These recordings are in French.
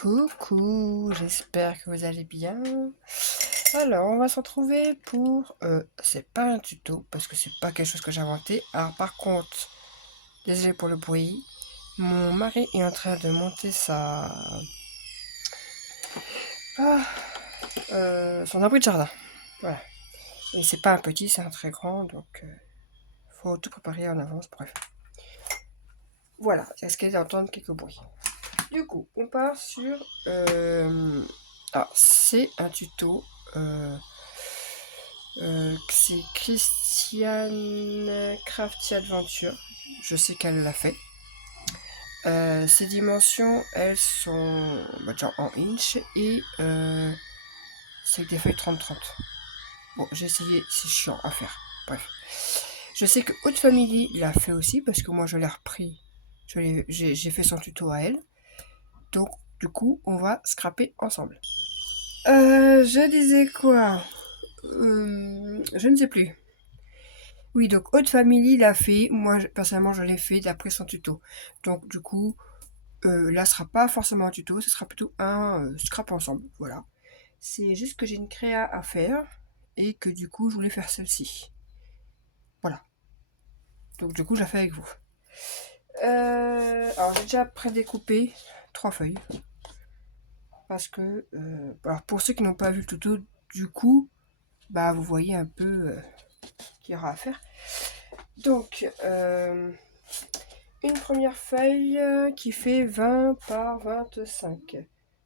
Coucou, j'espère que vous allez bien. Alors, on va se retrouver pour... c'est pas un tuto, parce que c'est pas quelque chose que j'ai inventé. Alors, par contre, désolé pour le bruit. Mon mari est en train de monter son abri de jardin. Voilà. Et c'est pas un petit, c'est un très grand, donc faut tout préparer en avance, bref. Voilà, risquez d'entendre quelques bruits. Du coup, on part sur... alors, c'est un tuto... c'est Christiane Crafty Adventure. Je sais qu'elle l'a fait. Ces dimensions, elles sont genre en inch et c'est des feuilles 30-30. Bon, j'ai essayé, c'est chiant à faire. Bref. Je sais que Haute Family l'a fait aussi parce que moi je l'ai repris. J'ai fait son tuto à elle. Donc, du coup, on va scraper ensemble. Je disais quoi Je ne sais plus. Oui, donc Haute Family l'a fait. Moi, personnellement, je l'ai fait d'après son tuto. Donc, du coup, là, ce sera pas forcément un tuto, ce sera plutôt un scrap ensemble. Voilà. C'est juste que j'ai une créa à faire et que du coup, je voulais faire celle-ci. Voilà. Donc, du coup, je la fais avec vous. Alors, j'ai déjà prédécoupé 3 feuilles. Parce que, alors pour ceux qui n'ont pas vu le tuto, du coup, bah, vous voyez un peu qu'il y aura à faire. Donc, une première feuille qui fait 20 par 25.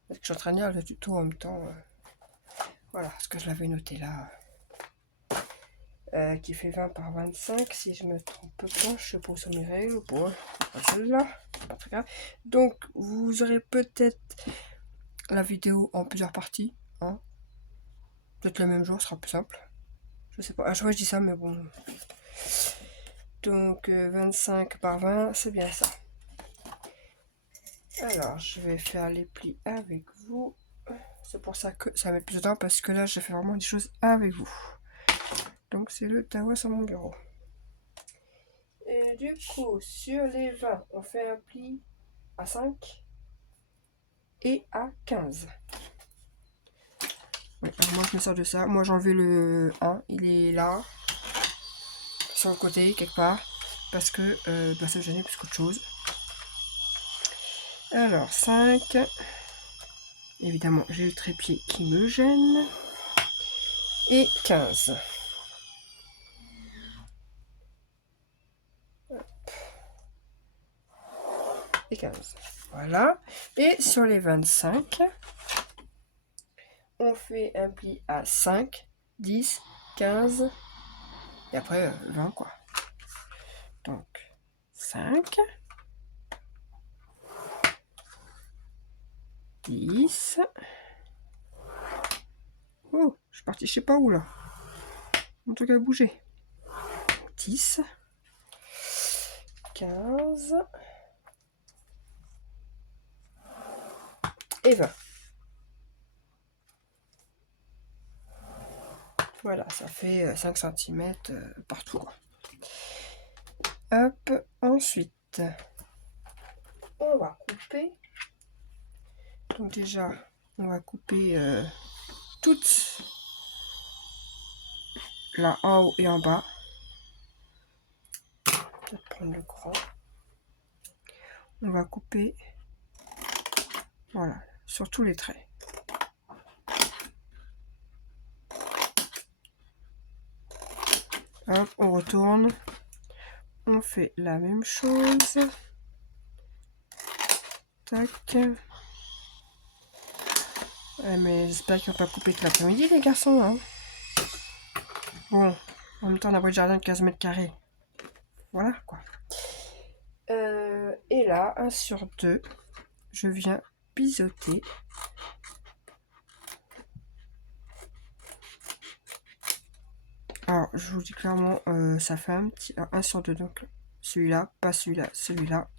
Parce que je suis en train de lire le tuto en même temps. Voilà, parce que je l'avais noté là. Qui fait 20 par 25, si je me trompe pas, je sais pas où sont mes règles. Bon, pas celle-là, pas très grave. Donc, vous aurez peut-être la vidéo en plusieurs parties. Hein. Peut-être le même jour, ce sera plus simple. Je sais pas, à chaque fois je dis ça, mais bon. Donc 25 par 20, c'est bien ça. Alors, je vais faire les plis avec vous. C'est pour ça que ça va mettre plus de temps, parce que là, je fais vraiment des choses avec vous. Donc, c'est le tawa sur mon bureau. Et du coup, sur les 20, on fait un pli à 5 et à 15. Ouais, moi, je me sers de ça. Moi, j'ai enlevé le 1. Il est là, sur le côté, quelque part. Parce que ça me gênait plus qu'autre chose. Alors, 5. Évidemment, j'ai le trépied qui me gêne. Et 15. Et 15. Voilà. Et sur les 25, on fait un pli à 5, 10, 15. Et après, 20, quoi. Donc, 5. 10. Oh, je suis partie je sais pas où, là. Mon truc a bougé. 10. 15. Et 20. Voilà, ça fait 5 cm partout. Hop, ensuite, on va couper. Donc déjà, on va couper toutes là en haut et en bas. Peut-être prendre le grand. On va couper, voilà, sur tous les traits. Hop, on retourne. On fait la même chose. Tac. Ouais, mais j'espère qu'ils vont pas couper tout l'après-midi, les garçons. Hein. Bon, en même temps, on a le jardin de 15 mètres carrés. Voilà, quoi. Et là, 1 sur 2, je viens biseauter. Alors, je vous dis clairement, ça fait un petit 1 sur 2, donc celui-là, pas celui-là, celui-là.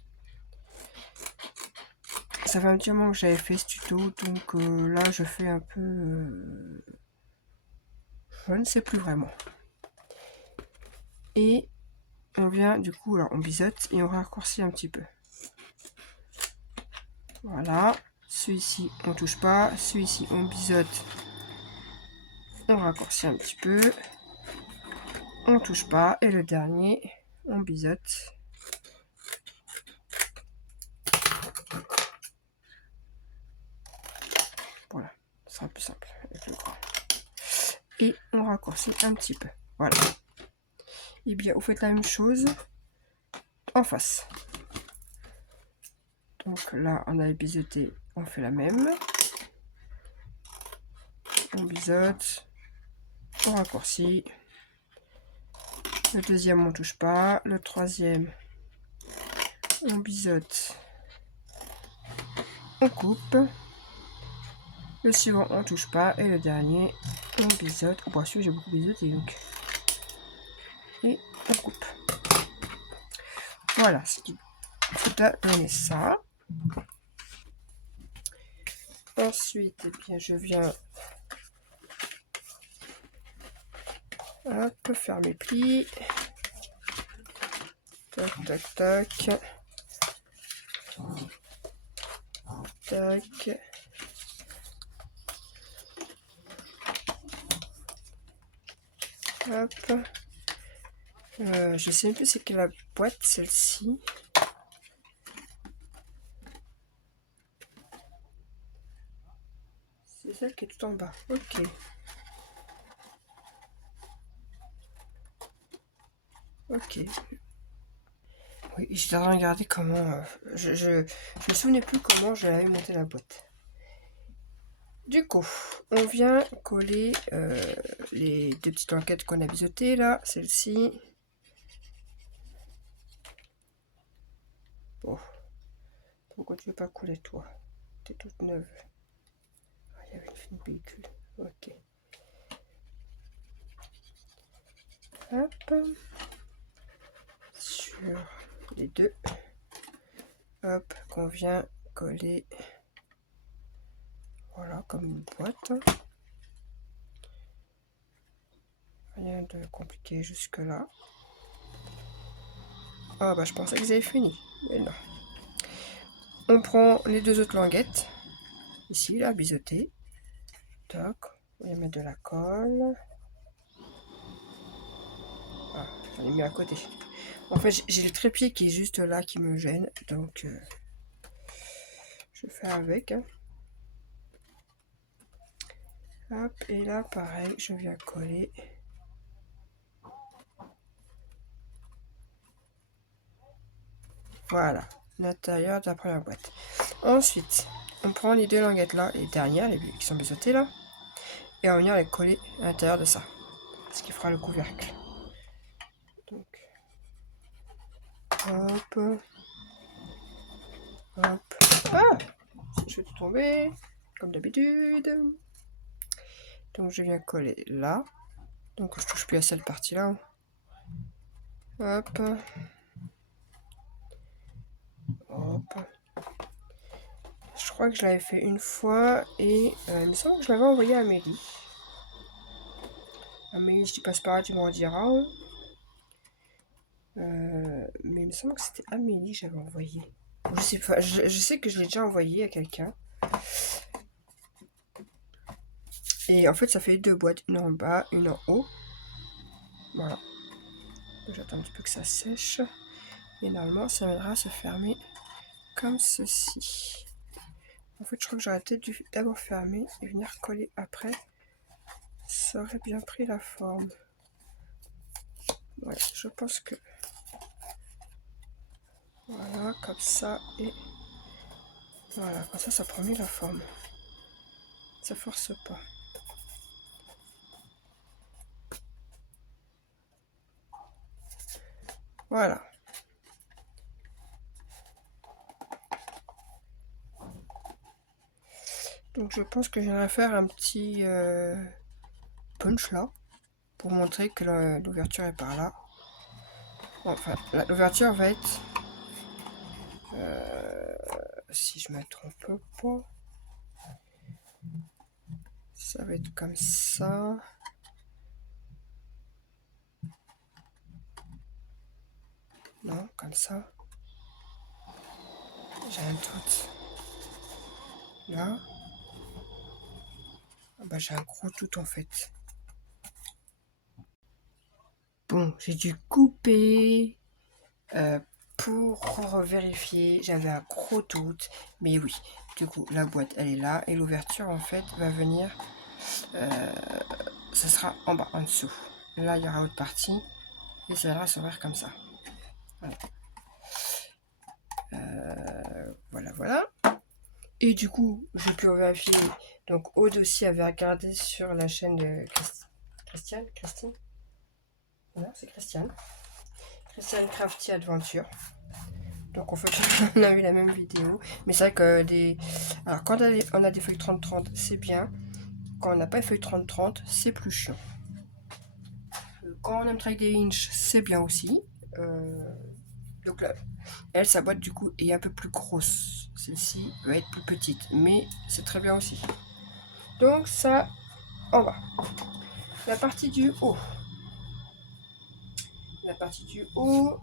Ça fait un petit moment que j'avais fait ce tuto, donc là, je fais un peu... je ne sais plus vraiment. Et on vient, du coup, alors on biseaute et on raccourcit un petit peu. Voilà, Celui-ci, on touche pas. Celui-ci, on biseaute. On raccourcit un petit peu. On touche pas. Et le dernier, on biseaute. Voilà, ce sera plus simple avec le grand. Et on raccourcit un petit peu. Voilà. Et bien, vous faites la même chose en face. Donc là, on a biseauté, on fait la même. On biseaute, on raccourcit. Le deuxième, on touche pas. Le troisième, on biseaute, on coupe. Le suivant, on touche pas. Et le dernier, on biseaute. Oh, bah, celui j'ai beaucoup biseauté donc. Et on coupe. Voilà ce qui faut donner ça. Ensuite, eh bien, je viens faire mes plis. Tac, tac, tac. Tac. Hop. Je sais même plus c'est quelle la boîte, celle-ci. C'est celle qui est tout en bas. Ok. Ok. Oui, j'étais en train de regarder comment... je me souvenais plus comment j'avais monté la boîte. Du coup, on vient coller les deux petites languettes qu'on a biseautées là. Celle-ci. Oh. Pourquoi tu veux pas coller toi? T'es toute neuve. Ah, il y avait une fine pellicule. Ok. Hop. Sur les deux. Hop, qu'on vient coller. Voilà, comme une boîte. Rien de compliqué jusque là. Ah bah je pensais que vous avez fini. Mais non. On prend les deux autres languettes. Ici, là, biseautées. Tac. On va mettre de la colle. Ah, j'en ai mis à côté. En fait, j'ai le trépied qui est juste là qui me gêne. Donc, je fais avec. Hein. Hop, et là, pareil, je viens coller. Voilà, l'intérieur de la première boîte. Ensuite, on prend les deux languettes là, les dernières, les qui sont biseautées là, et on va venir les coller à l'intérieur de ça, ce qui fera le couvercle. Donc, hop, hop. Ah, je vais tout tomber, comme d'habitude. Donc, je viens coller là. Donc, je touche plus à cette partie là. Hop. Hop. Je crois que je l'avais fait une fois et il me semble que je l'avais envoyé à Amélie. Amélie, je dis passe par là, tu m'en diras. Mais il me semble que c'était Amélie que j'avais envoyé. Je sais pas, je sais que je l'ai déjà envoyé à quelqu'un. Et en fait, ça fait deux boîtes, une en bas, une en haut. Voilà. J'attends un petit peu que ça sèche. Et normalement, ça viendra à se fermer comme ceci. En fait, je crois que j'aurais peut-être dû d'abord fermer et venir coller après. Ça aurait bien pris la forme. Ouais, je pense que... Voilà, comme ça. Et voilà, comme ça prend mieux la forme. Ça force pas. Voilà. Donc je pense que je viendrai faire un petit punch là pour montrer que l'ouverture est par là. Bon, enfin, l'ouverture va être, si je me trompe pas, ça va être comme ça. Non, comme ça. J'ai un doute. là. Ah bah, j'ai un gros tout en fait. Bon, j'ai dû couper pour vérifier. J'avais un gros doute. Mais oui, du coup, la boîte, elle est là. Et l'ouverture, en fait, va venir... ça sera en bas, en dessous. Là, il y aura autre partie. Et ça viendra s'ouvrir comme ça. Voilà. Voilà, voilà. Et du coup, j'ai pu vérifier. Donc, Aude aussi avait regardé sur la chaîne de Christine. Voilà, c'est Christiane Crafty Adventure. Donc en fait, on a eu la même vidéo. Mais c'est vrai que alors quand on a des feuilles 30-30, c'est bien. Quand on n'a pas les feuilles 30-30, c'est plus chiant. Quand on aime travailler des inches, c'est bien aussi. Donc là, elle, sa boîte du coup est un peu plus grosse. Celle-ci va être plus petite, mais c'est très bien aussi. Donc ça, en bas. La partie du haut. La partie du haut,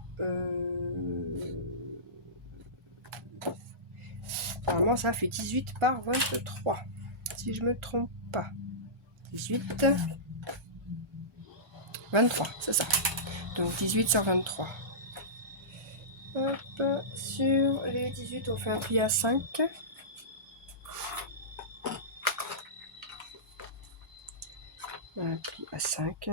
apparemment ça fait 18 par 23, si je me trompe pas. 18, 23, c'est ça. Donc 18 sur 23. Hop, sur les 18, on fait un pli à 5. Un pli à 5.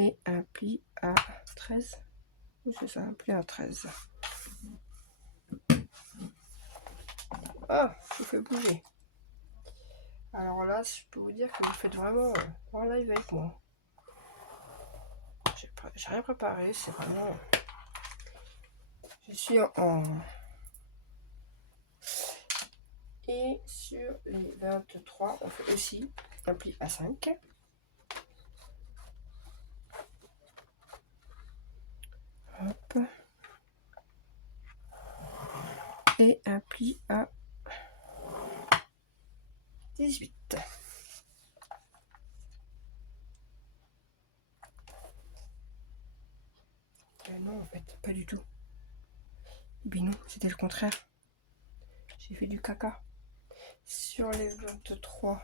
Et un pli à 13. Oui, c'est ça, un pli à 13. Ah, je fais bouger. Alors là, je peux vous dire que vous faites vraiment en live avec moi. J'ai rien préparé, c'est vraiment... Je suis en... Et sur les 23, on fait aussi un pli à 5. Hop. Et un pli à 18. Non, en fait, pas du tout. Mais non, c'était le contraire. J'ai fait du caca. Sur les 23.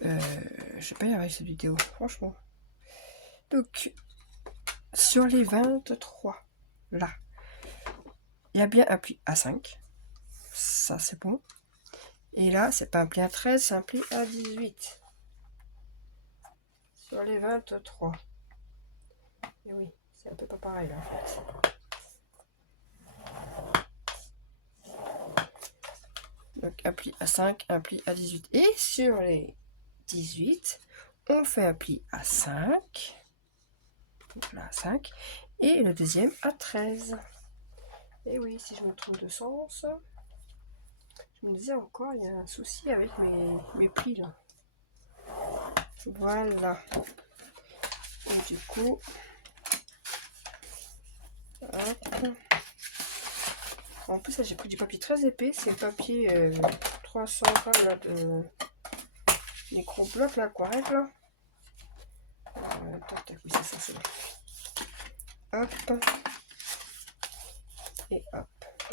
Je sais pas y arriver cette vidéo, franchement. Donc, sur les 23, là, il y a bien un pli à 5. Ça, c'est bon. Et là, c'est pas un pli à 13, c'est un pli à 18. Sur les 23. Et oui, c'est un peu pas pareil, là, en fait. Donc, un pli à 5, un pli à 18. Et sur les 18, on fait un pli à 5. Donc là, 5. Et le deuxième à 13. Et oui, si je me trompe de sens, je me disais encore, il y a un souci avec mes plis là. Voilà. Et du coup, hop. En plus, j'ai pris du papier très épais. C'est le papier 300 grammes là, de micro-bloc, l'aquarelle là. Tac, tac, oui, c'est ça, c'est bon. Hop. Et hop.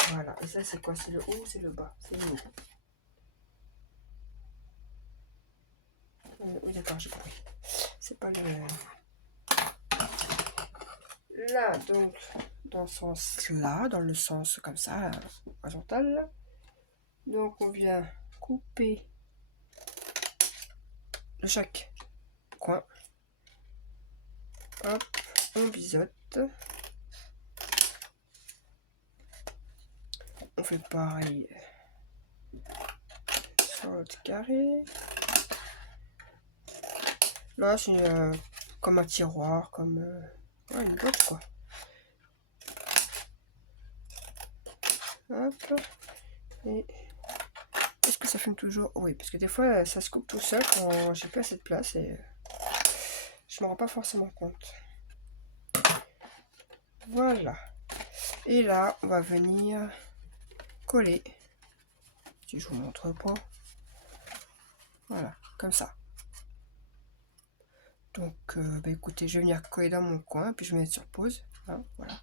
Voilà. Et ça, c'est quoi? C'est le haut ou c'est le bas? C'est le haut. Oui, d'accord, j'ai compris. C'est pas le... Là, donc, dans ce sens-là, dans le sens comme ça, horizontal. Donc, on vient couper de chaque coin. Hop, on biseaute. On fait pareil sur l'autre carré. Là, c'est comme un tiroir, comme ouais, une boîte, quoi. Hop. Et est-ce que ça fume toujours? Oui, parce que des fois, ça se coupe tout seul quand j'ai plus assez de place et je me rends pas forcément compte. Voilà. Et là, on va venir coller. Si je vous montre pas. Voilà, comme ça. Donc, bah, écoutez, je vais venir coller dans mon coin, puis je vais mettre sur pause. Hein, voilà.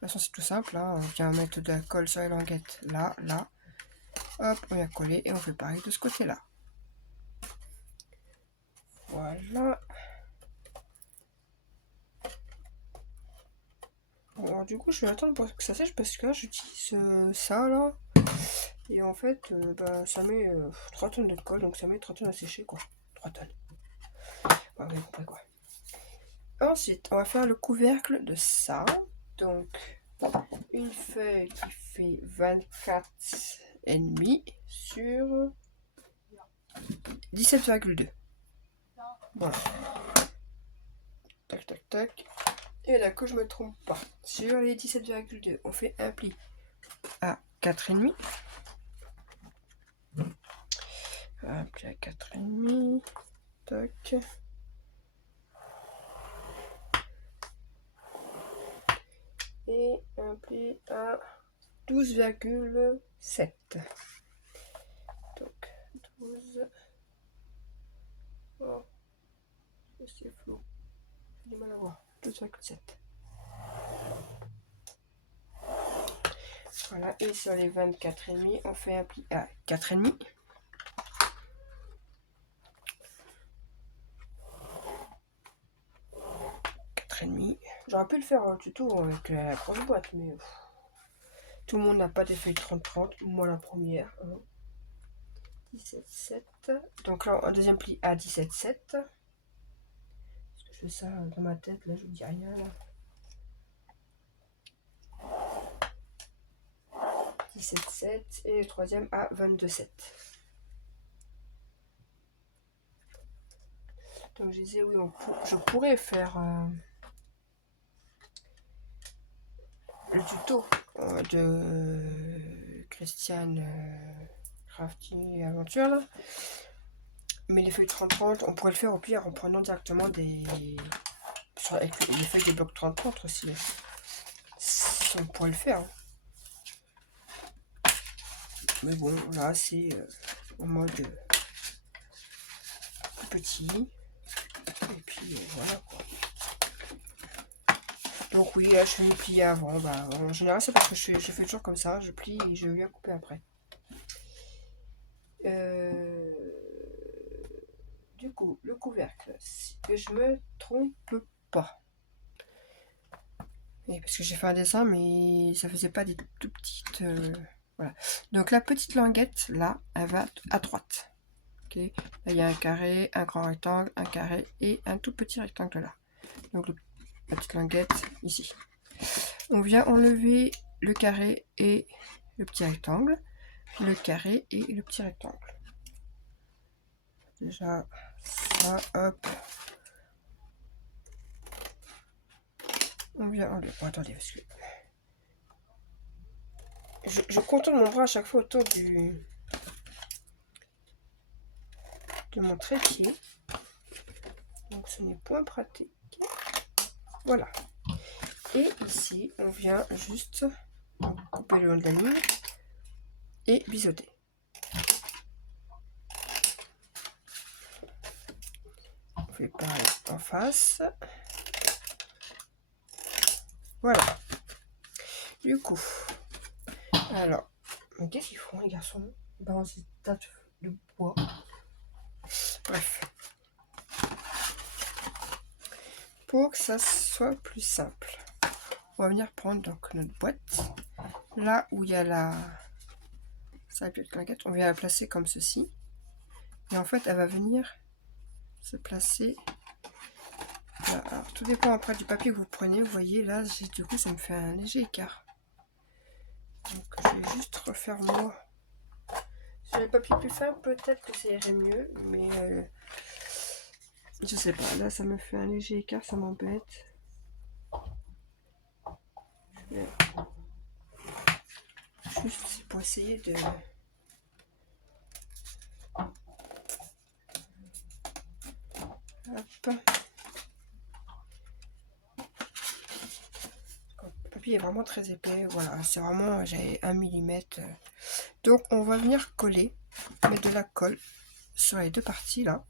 façon, c'est tout simple. Hein. On vient mettre de la colle sur les languettes là, là. Hop, on vient coller et on fait pareil de ce côté-là. Voilà. Bon, alors, du coup, je vais attendre pour que ça sèche parce que là, j'utilise ça là. Et en fait, ça met 3 tonnes de colle, donc ça met 3 tonnes à sécher quoi. 3 tonnes. Vous avez compris quoi. Ensuite, on va faire le couvercle de ça. Donc, une feuille qui fait 24,5 sur 17,2. Voilà. Tac, tac, tac. Et là, que je me trompe pas, sur les 17,2, on fait un pli à 4,5. Un pli à 4,5. Tac. Et un pli à 12,7. Donc 12. Oh, c'est flou. J'ai du mal à voir. 12,7. Voilà, et sur les 24,5, on fait un pli à 4,5. J'aurais pu le faire en tuto avec la grosse boîte, mais tout le monde n'a pas des feuilles 30-30. Moi la première. 17,7. Donc là, un deuxième pli à 17,7. Est-ce que je fais ça dans ma tête? Là, je vous dis rien. Là. 17,7 et le troisième à 22,7. Donc je disais, oui, je pourrais faire le tuto de Christiane Crafty Aventure là. Mais les feuilles 30-30, on pourrait le faire au pire en prenant directement avec les feuilles des blocs 30-30 aussi. On pourrait le faire. Hein. Mais bon, là c'est en mode tout petit. Et puis voilà quoi. Donc oui, là je fais une plier avant. Bah, en général c'est parce que je fais toujours comme ça. Je plie et je viens couper après. Du coup, le couvercle, si je me trompe pas. Et parce que j'ai fait un dessin, mais ça faisait pas des tout petites. Voilà. Donc la petite languette, là, elle va à droite. Ok. Là, il y a un carré, un grand rectangle, un carré et un tout petit rectangle là. Donc la petite languette ici. On vient enlever le carré et le petit rectangle, le carré et le petit rectangle. Déjà, ça, hop. On vient enlever. Bon, attendez, parce que je contourne mon bras à chaque fois autour de mon trépied. Donc ce n'est point pratique. Voilà. Et ici, on vient juste couper le long de la ligne et biseauter. On fait pareil en face. Voilà. Du coup, alors, mais qu'est-ce qu'ils font les garçons? Dans ces tas de bois. Bref. Pour que ça soit plus simple, on va venir prendre donc notre boîte. Là où il y a la languette, on vient la placer comme ceci. Et en fait, elle va venir se placer là. Alors, tout dépend après du papier que vous prenez. Vous voyez, là, du coup, ça me fait un léger écart. Donc, je vais juste refaire moi. Sur les papiers plus fins, peut-être que ça irait mieux. Mais je sais pas. Là, ça me fait un léger écart. Ça m'embête. Juste pour essayer de... Hop. Le papier est vraiment très épais. Voilà, c'est vraiment... J'ai 1 mm. Donc, on va venir coller. Mettre de la colle sur les deux parties, là.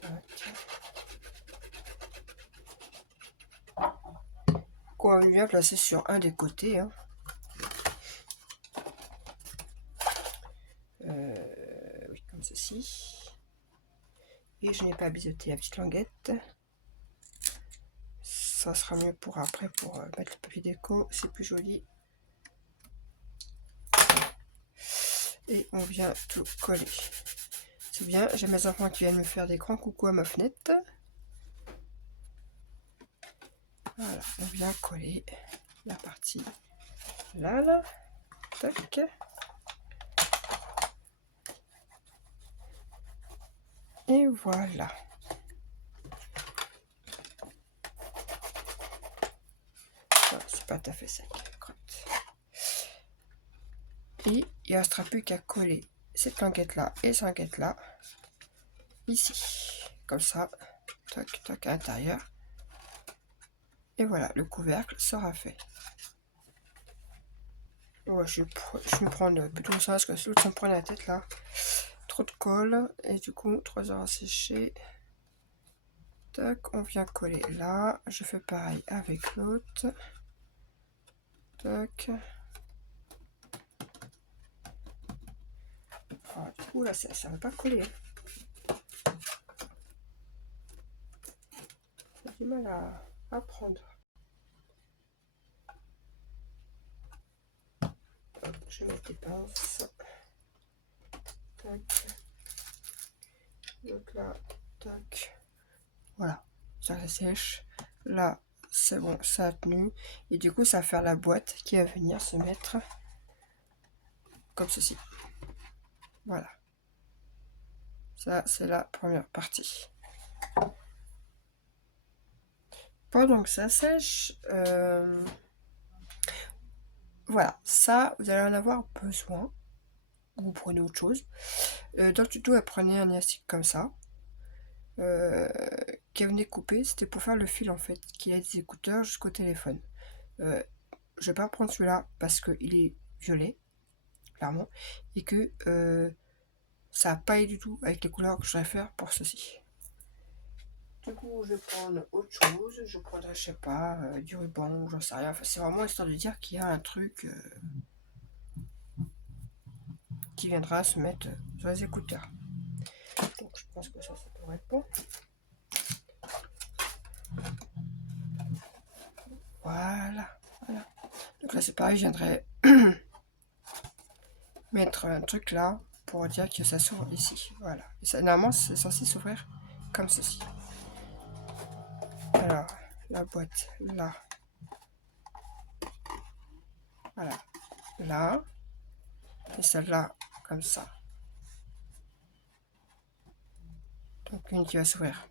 Tac. Donc on va bien placer sur un des côtés. Hein. Oui, comme ceci. Et je n'ai pas biseauté la petite languette. Ça sera mieux pour après, pour mettre le papier déco. C'est plus joli. Et on vient tout coller. C'est bien, j'ai mes enfants qui viennent me faire des grands coucou à ma fenêtre. Voilà, on vient coller la partie là. Tac. Et voilà. C'est pas tout à fait sec. Et il ne restera plus qu'à coller cette languette là et cette languette là ici. Comme ça. Tac, tac, à l'intérieur. Et voilà, le couvercle sera fait. Ouais, je vais prendre plutôt ça parce que l'autre ça me prend la tête là. Trop de colle. Et du coup, 3 heures à sécher. Tac, on vient coller là. Je fais pareil avec l'autre. Tac. Ah, du coup, là, ça ne va pas coller. J'ai du mal à prendre. Hop, je vais mettre des pinces. Tac. Donc là, tac. Voilà, ça sèche. Là, c'est bon, ça a tenu. Et du coup, ça va faire la boîte qui va venir se mettre comme ceci. Voilà. Ça, c'est la première partie. Pendant que ça sèche, voilà, ça, vous allez en avoir besoin. Vous prenez autre chose. Dans le tuto, elle prenait un élastique comme ça. Qui venait couper, c'était pour faire le fil en fait, qu'il a des écouteurs jusqu'au téléphone. Je vais pas prendre celui-là parce qu'il est violet, clairement, et que ça n'a pas du tout avec les couleurs que je voudrais faire pour ceci. Du coup, je vais prendre autre chose. Je prendrai, je sais pas, du ruban, j'en sais rien. Enfin, c'est vraiment histoire de dire qu'il y a un truc qui viendra se mettre sur les écouteurs. Donc, je pense que ça devrait être bon. Voilà. Donc là, c'est pareil, je viendrai mettre un truc là pour dire que ça s'ouvre ici. Voilà. Et ça, normalement, c'est censé s'ouvrir comme ceci. Alors, la boîte là. Voilà. Là. Et celle-là, comme ça. Donc, une qui va s'ouvrir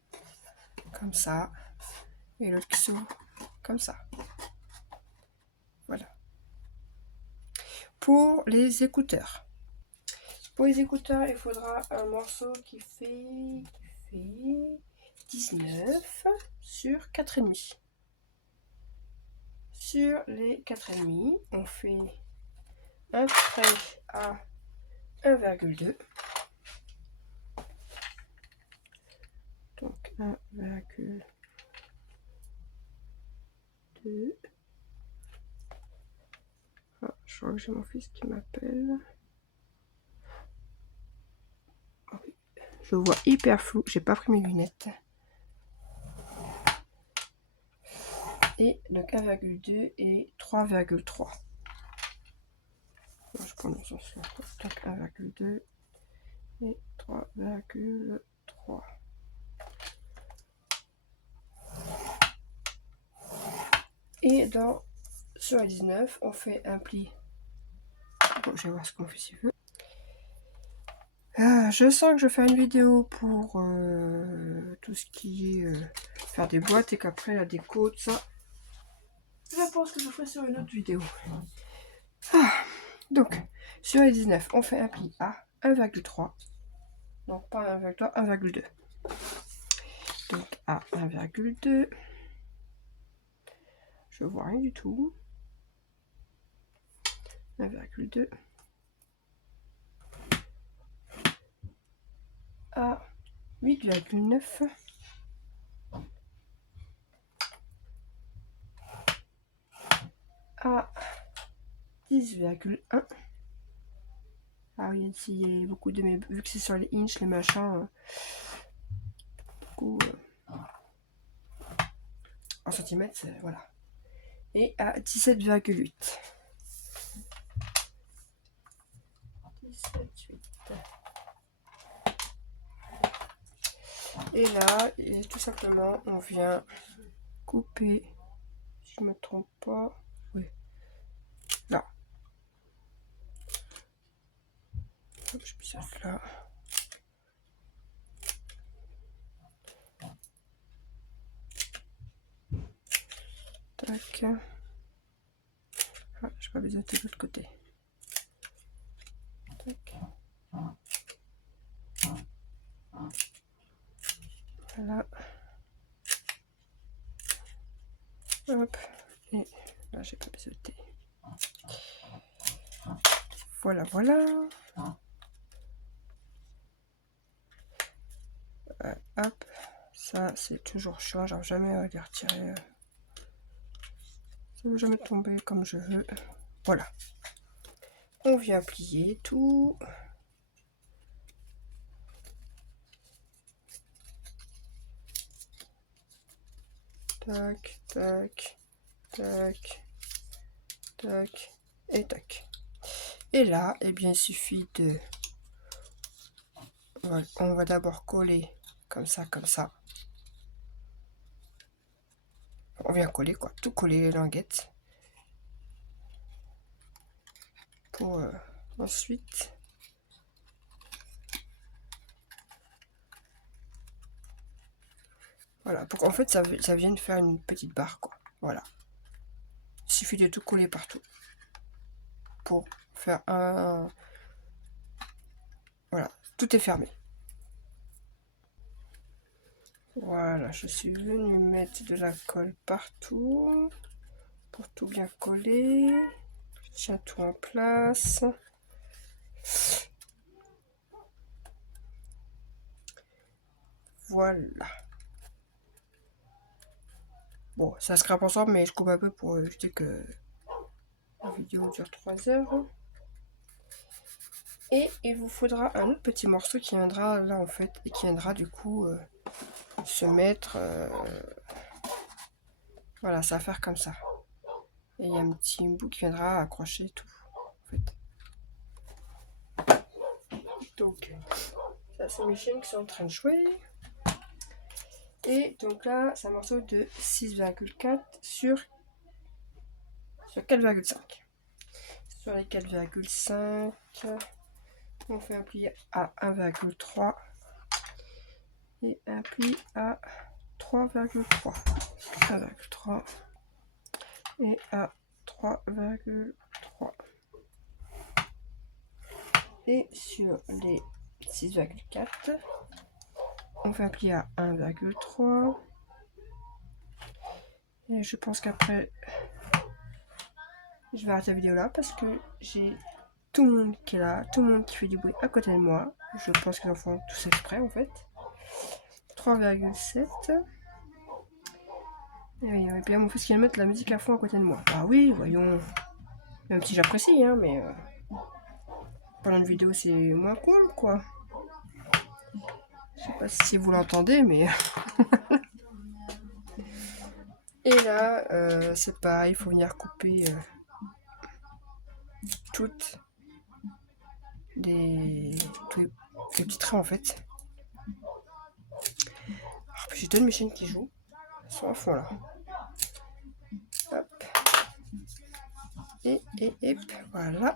comme ça. Et l'autre qui s'ouvre comme ça. Voilà. Pour les écouteurs. Pour les écouteurs, il faudra un morceau qui fait 19 sur 4,5. Sur les 4,5, on fait un trait à 1,2. Donc 1,2. Ah, je crois que j'ai mon fils qui m'appelle. Oh oui. Je vois hyper flou, j'ai pas pris mes lunettes. Et donc 1,2 et 3,3. Je prends le sens là. Donc 1,2 et 3,3. Et sur la 19, on fait un pli. Bon, je vais voir ce qu'on fait s'il veut. Je sens que je fais une vidéo pour tout ce qui est faire des boîtes et qu'après la déco, tout ça. Je pense que je ferai sur une autre vidéo. Donc, sur les 19, on fait un pli à 1,3. Donc, pas 1,3, 1,2. Donc, à 1,2. Je vois rien du tout. 1,2. À 8,9. à 10,1. Ah oui, ici il y a beaucoup de mes... Vu que c'est sur les inches, les machins... beaucoup, en centimètres, voilà. Et à 17,8. 17,8. Et là, tout simplement, on vient couper, si je me trompe pas, oui, là. Hop, je pisse là. Tac. Ah, je n'ai pas besoin de l'autre côté. Tac. Voilà. Hop. Et là, j'ai pas besoin de... Voilà, voilà. Hop. Ça, c'est toujours chiant. J'arrive jamais à les retirer. Ça ne va jamais tomber comme je veux. Voilà. On vient plier tout. Tac, tac, tac, tac, et tac. Et là, eh bien, il suffit de... On va d'abord coller comme ça, comme ça. On vient coller, quoi. Tout coller les languettes. Pour ensuite... Voilà, pour qu'en fait, ça vienne faire une petite barre, quoi. Voilà. Il suffit de tout coller partout. Pour faire un... Voilà, tout est fermé. Voilà, je suis venue mettre de la colle partout. Pour tout bien coller. Je tiens tout en place. Voilà. Bon, ça se crape ensemble, mais je coupe un peu pour éviter que la vidéo dure 3 heures. Et il vous faudra un autre petit morceau qui viendra là en fait, et qui viendra du coup se mettre... voilà, ça va faire comme ça. Et il y a un petit bout qui viendra accrocher tout, en fait. Donc, ça c'est mes chiens qui sont en train de jouer. Et donc là, c'est un morceau de 6,4 sur 4,5. Sur les 4,5, on fait un pli à 1,3 et un pli à 3,3. 1,3 et à 3,3. Et sur les 6,4, on fait un pli à 1,3. Et je pense qu'après, je vais arrêter la vidéo là parce que j'ai tout le monde qui est là, tout le monde qui fait du bruit à côté de moi. Je pense qu'ils en font tous exprès en fait. 3,7. Et bien mon fils qui vient mettre la musique à fond à côté de moi. Ah oui, voyons. Même si j'apprécie, hein, mais pendant une vidéo c'est moins cool quoi. Je sais pas si vous l'entendez, mais... Et là, c'est pareil, il faut venir couper toutes tous les petits traits en fait. Alors, j'ai deux de mes chiennes qui jouent. Elles sont à fond là. Hop. Et voilà.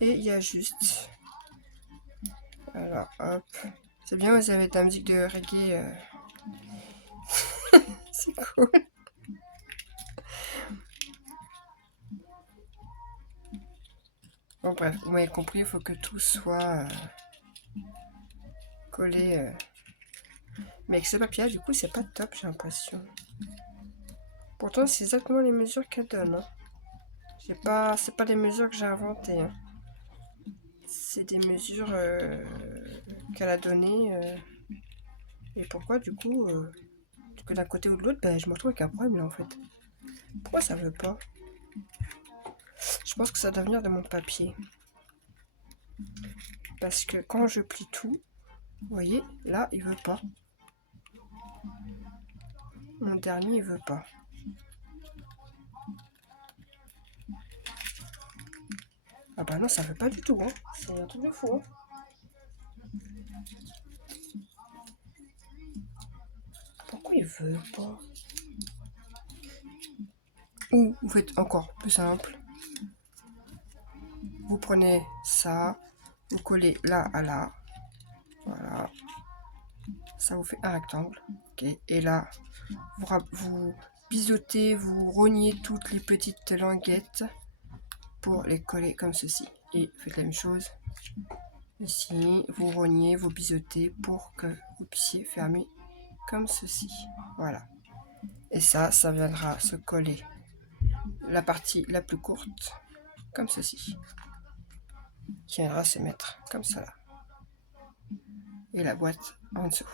Et il y a juste... Alors, hop. C'est bien, vous avez de la musique de reggae. C'est cool. Bon, bref, vous m'avez compris, il faut que tout soit collé. Mais avec ce papier, du coup, c'est pas top, j'ai l'impression. Pourtant, c'est exactement les mesures qu'elle donne. Hein. C'est pas les mesures que j'ai inventées. Hein. C'est des mesures qu'elle a données. Et pourquoi, du coup, que d'un côté ou de l'autre, ben, je me retrouve avec un problème là en fait. Pourquoi ça veut pas? Je pense que ça doit venir de mon papier. Parce que quand je plie tout, vous voyez, là, il veut pas. Mon dernier, il veut pas. Ah bah non, ça veut pas du tout, hein. C'est un truc de fou, hein. Pourquoi il veut pas? Ou vous faites encore plus simple. Vous prenez ça, vous collez là à là. Voilà. Ça vous fait un rectangle. Ok. Et là, vous biseautez, vous rognez toutes les petites languettes pour les coller comme ceci. Et faites la même chose ici. Vous rognez, vous biseautez pour que vous puissiez fermer comme ceci. Voilà. Et ça viendra se coller la partie la plus courte comme ceci. Qui viendra se mettre comme ça là. Et la boîte en dessous.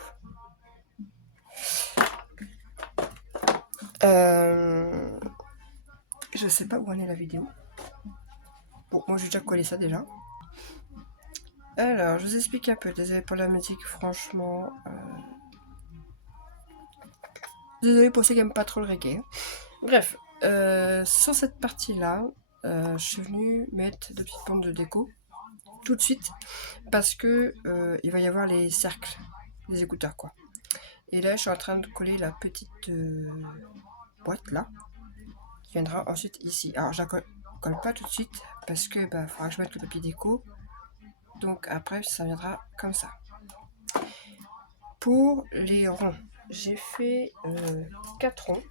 Je sais pas où en est la vidéo. Bon, moi j'ai déjà collé ça déjà. Alors, je vous explique un peu. Désolé pour la musique, franchement. Désolé pour ceux qui n'aiment pas trop le reggae. Bref, sur cette partie-là, je suis venue mettre de petites bandes de déco tout de suite parce que il va y avoir les cercles, les écouteurs quoi. Et là, je suis en train de coller la petite boîte là qui viendra ensuite ici. Alors, je la colle pas tout de suite parce que bah, faudra que je mette le papier déco. Donc après, ça viendra comme ça. Pour les ronds, j'ai fait 4 ronds.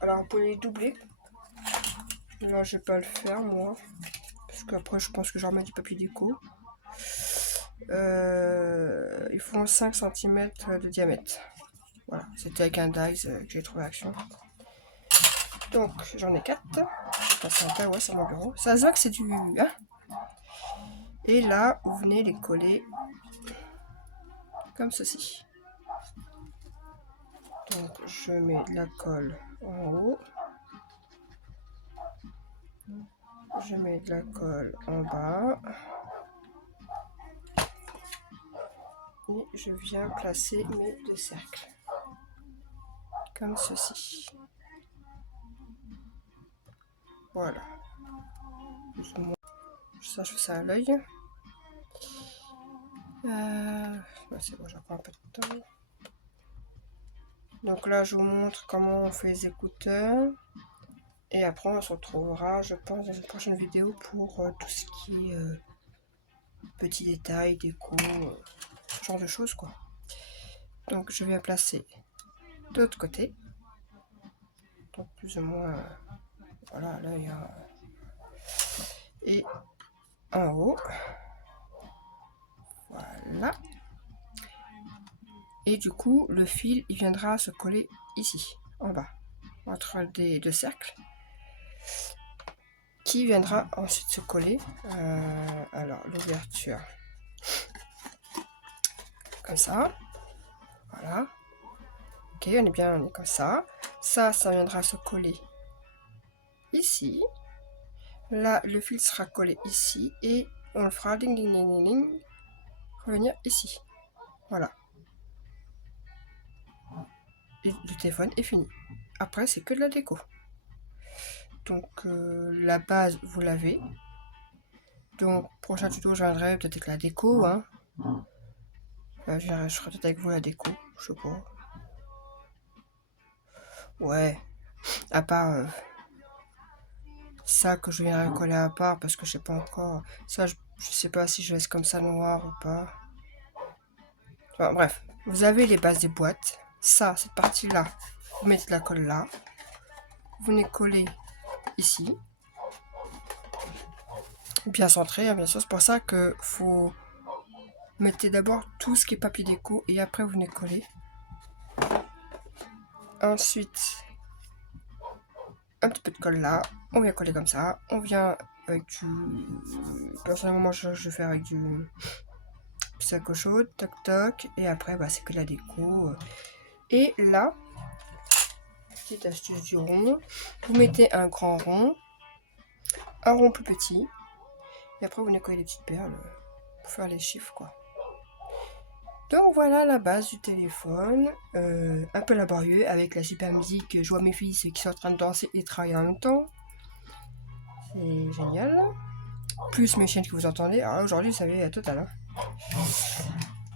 Alors, vous pouvez les doubler. Là, je vais pas le faire, moi. Parce qu'après, je pense que j'en remets du papier déco. Ils font 5 cm de diamètre. Voilà, c'était avec un dies que j'ai trouvé Action. Donc, j'en ai 4. C'est un peu, ouais, sur mon bureau. Ça se voit que c'est du... Hein. Et là, vous venez les coller comme ceci. Donc, je mets de la colle en haut. Je mets de la colle en bas. Et je viens placer mes 2 cercles. Comme ceci. Voilà. Ça, je fais ça à l'œil. C'est bon, j'ai encore un peu de temps. Donc là, je vous montre comment on fait les écouteurs. Et après, on se retrouvera, je pense, dans une prochaine vidéo pour tout ce qui est petits détails, déco, ce genre de choses, quoi. Donc, je viens placer de l'autre côté. Donc, plus ou moins, voilà, là, il y a... Et en haut. Voilà. Et du coup, le fil, il viendra se coller ici, en bas, entre les 2 cercles. Qui viendra ensuite se coller. Alors, l'ouverture. Comme ça. Voilà. Ok, on est comme ça. Ça viendra se coller ici. Là, le fil sera collé ici. Et on le fera ding ding ding ding ding. Revenir ici. Voilà. Et le téléphone est fini. Après, c'est que de la déco. Donc, la base, vous l'avez. Donc, prochain tuto, je viendrai peut-être avec la déco. Hein. Je ferai peut-être avec vous la déco. Je sais pas. Ouais. À part ça que je viens coller à part parce que je sais pas encore. Ça, je sais pas si je laisse comme ça noir ou pas. Enfin, bref. Vous avez les bases des boîtes. Ça, cette partie-là, vous mettez de la colle là. Vous venez coller ici. Bien centré, hein, bien sûr. C'est pour ça que faut mettre d'abord tout ce qui est papier déco et après vous venez coller. Ensuite, un petit peu de colle là. On vient coller comme ça. On vient avec du... Personnellement, moi, je fais avec du sac chaud, toc toc, et après bah, c'est que la déco. Et là, petite astuce du rond, vous mettez un grand rond, un rond plus petit, et après vous venez coller des petites perles pour faire les chiffres quoi. Donc voilà la base du téléphone, un peu laborieux avec la super musique, je vois mes fils qui sont en train de danser et travailler en même temps. C'est génial. Plus mes chiennes que vous entendez, alors aujourd'hui vous savez, à total. Hein.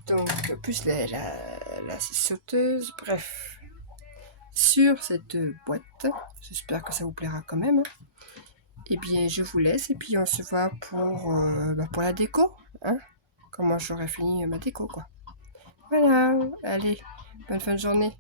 Donc plus la sauteuse, bref. Sur cette boîte, j'espère que ça vous plaira quand même. Et bien je vous laisse et puis on se voit pour la déco. Hein, comment j'aurai fini ma déco quoi. Voilà, allez, bonne fin de journée.